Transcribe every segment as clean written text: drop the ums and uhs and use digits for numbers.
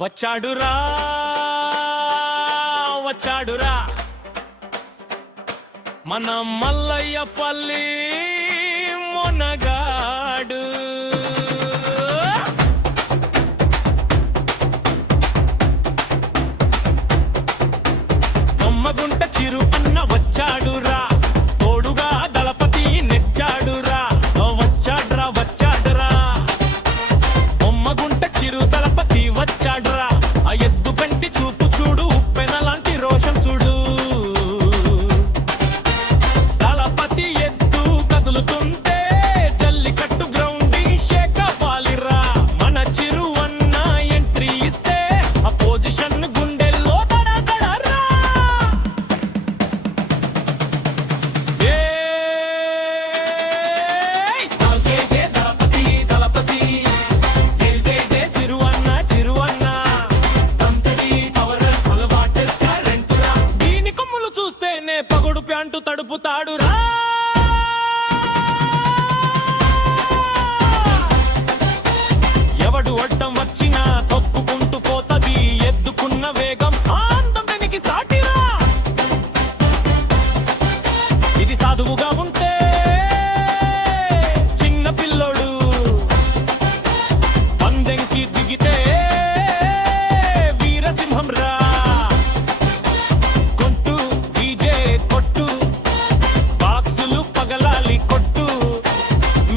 వచ్చాడురా వచ్చాడురా మన మల్లయ్య పల్లి మొనగాడు. బొమ్మగుంట చిరు అన్న వచ్చాడురా, తోడుగా దళపతి నెచ్చాడురా. వచ్చాడ్రా వచ్చాడురా బొమ్మగుంట చిరు దళపతి వచ్చాడురా. ఆ ఎద్దు కంటి చూపు చూడు, ఉప్పెనలాంటి రోషం చూడు. దళపతి ఎద్దు కదులుతుంటే జల్లికట్టు గ్రౌండింగ్ షేక్ అవ్వాలిరా. మన చిరు అన్న ఎంట్రీ ఇస్తే ఆ పొజిషన్ గుండెల్లో దడదడరా. దళపతి దళపతి గెలిపేదే చిరు అన్న చిరు అన్న. తంతడి పవర్ అలవాటే కరెంటురా. దీని కొమ్ములు చూస్తేనే పగుడు ప్యాంటు తడుపుతాడురా. ఎవడు అడ్డం వచ్చినా తప్పుకుంటూ పోతది ఎద్దుకున్న వేగం. ఆనందం వెనికి సాటిరా. ఇది సాధువుగా ఉంటే చిన్న పిల్లోడు, పందెంకి దిగితే వీరసింహం రా. కొట్టు డీజే కొట్టు, బాక్సులు పగలాలి కొట్టు.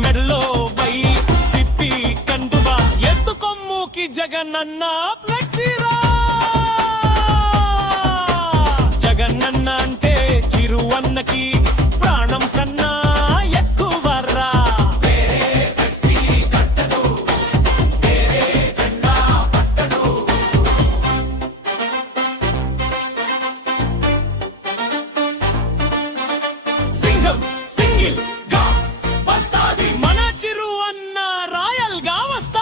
మెడలో వై సిప్పి కండువా, ఎత్తు కొమ్ముకి జగనన్న ఫ్లెక్సీరా. జగనన్న అంటే చిరువన్నకి ప్రాణం కన్నా ఎక్కువరా. సింహం సింగిల్ గా వస్తాది, మన చిరు అన్న రాయల్ గా వస్తా.